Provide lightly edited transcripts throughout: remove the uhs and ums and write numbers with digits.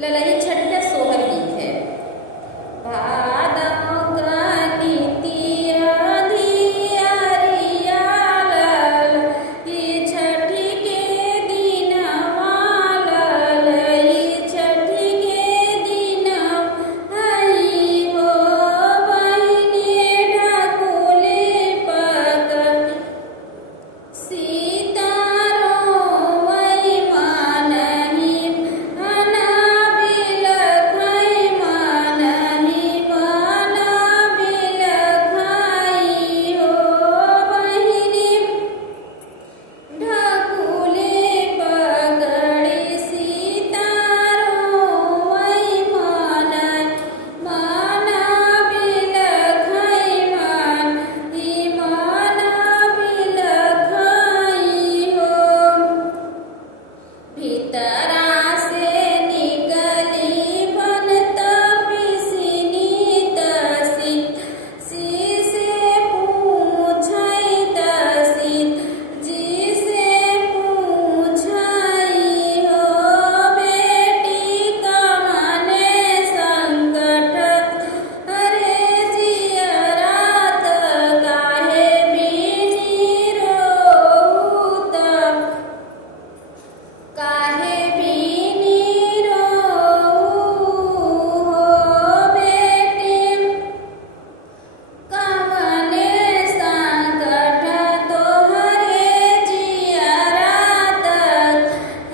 ललही छठ का सोहर गीत है। भादव कनितिया धियरिया लल, ई छठी के दिनवा लल, ई छठी के दिनवा हई हो बहिनी ढकुली पकड़ सीतारो वै मानहि अना बिलखै मानहि बना बिलखै हो बहिनी ढकुली पकड़ी सीतारो वै मानहि बना बिलखै मानहि बना बिलखै हो। भीतरा से निकली बनत पिसिनी तसित, सी से पूछै तसित, जी से पूछै हो बेटी कमने संकट हरे जियरात, काहे बिनि रोहुत, काहे बिनि रोहु हो बेटी कमने संकट तोहरे जियरात,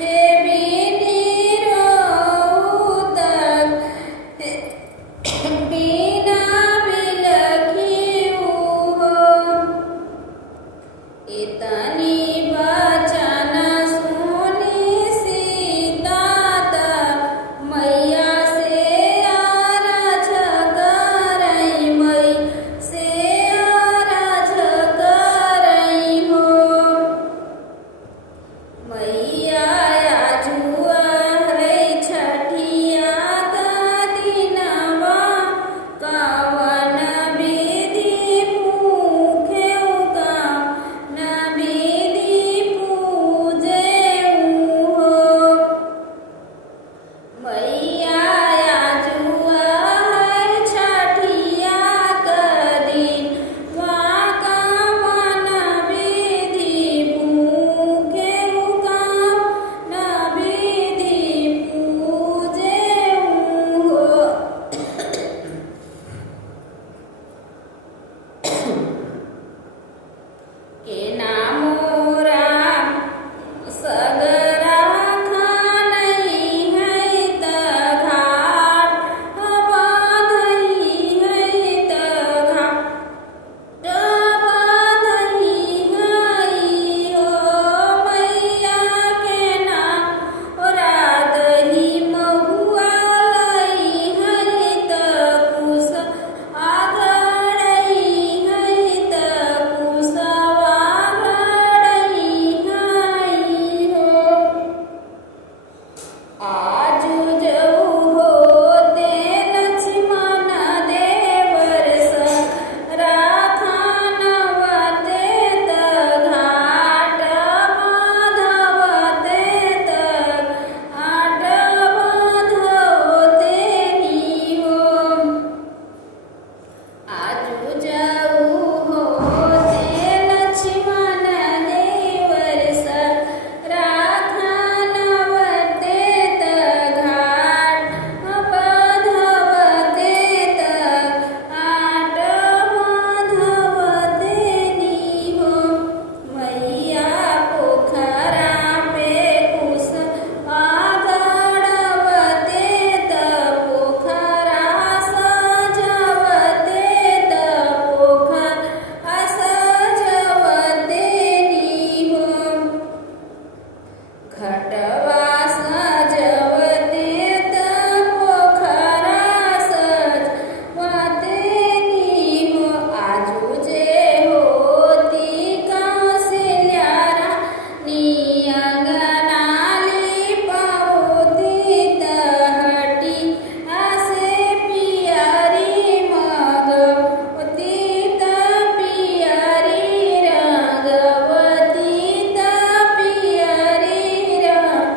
हे बिनि रोहुत बिना बिलखिउ हो। इतनी बचन सुनी सीता त मैया से अरज करई, मई से अरज करई हो। मैया आजुआ है छठिया का दिनवा, कवन विधि भूखेउ कवन विधि पूजेउ हो। मैया आजुआ है छठिया का दिनवा, कवन विधि भूखेउ कवन विधि पूजेउ हो। के नामोरा सगरा खानई है त घाट बाँधई है त घाट बाँधई हई हो। मैया के नामोरा दही महुआ लई है त कुश आगड़ई है त कुशवा गड़ई हई हो। आजु जऊ होते लक्ष्मण देवर संग राखानवते त घाट बाँधवते त घाट बाँधवते नी हो। आजु जऊ होते लक्ष्मण देवर संग राखानवते त घाट बाँधवते त घाट बाँधवते नी हो। मैया पोखरा पे कुश आगड़वते त पोखरा सजवते त पोखरा सजवते नी हो। घटवा सजवते त पोखरा सजवते नी हो। आजु जे होती कौशल्या रानी अंगना लिपावती त हटिया से पियरी मगवती त पियरी रंगवती त पियरी रंग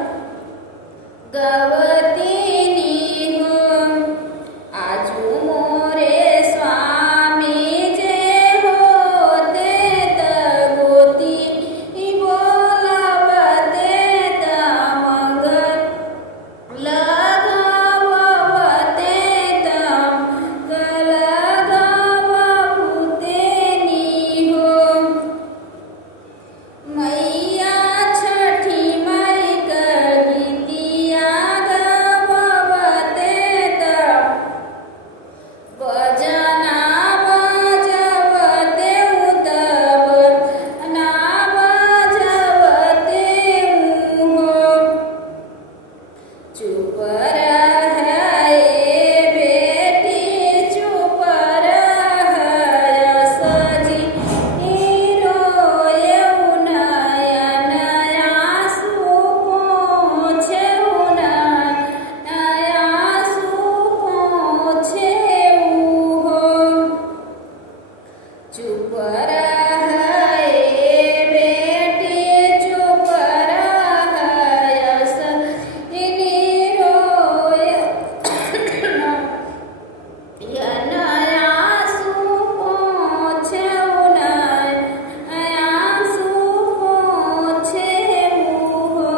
गवती रह बेटी चुप रह सजी रोय नया नया सुपोछे नया सुपोछे हो चुप रह बेटी चुप रह सजनी रोय नया सुपोछे नया सुपोछे हो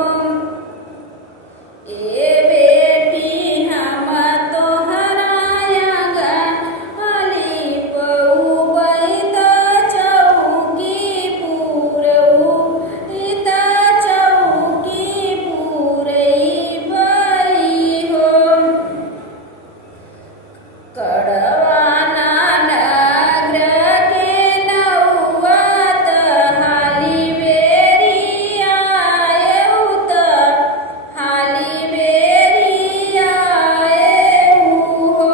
ए बेटी हम तोहरा गली पउबैत चौकी पुरउत चौकी पुरैबै हो कड़वाना नगर के नौवत हाली बेरी आएउ त हाली बेरी आएउ हो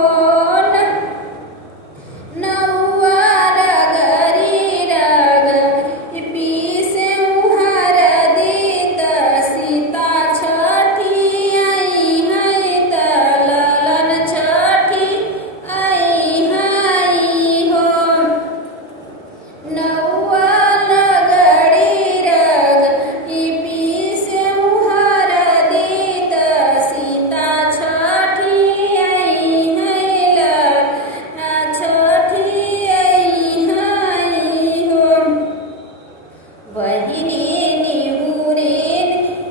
नौवर गरी रग पीसे हरदी त सीता छठी आई है त ललन छठी आई हो नौवर गरी रग पीसे हरदी त सीता छठी आई है ललन छठी आई हो बहिनी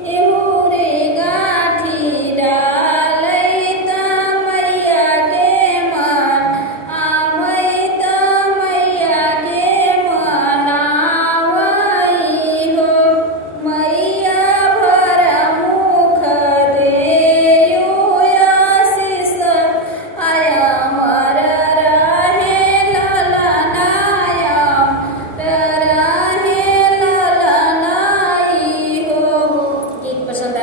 निहुरे गाठी डालैत मैया के मन आमैत मैया के मन आवै हो मैया भर मुख देयु आशीष अमर रहे ललनायम रहे ललनाई हो। गीत पसंद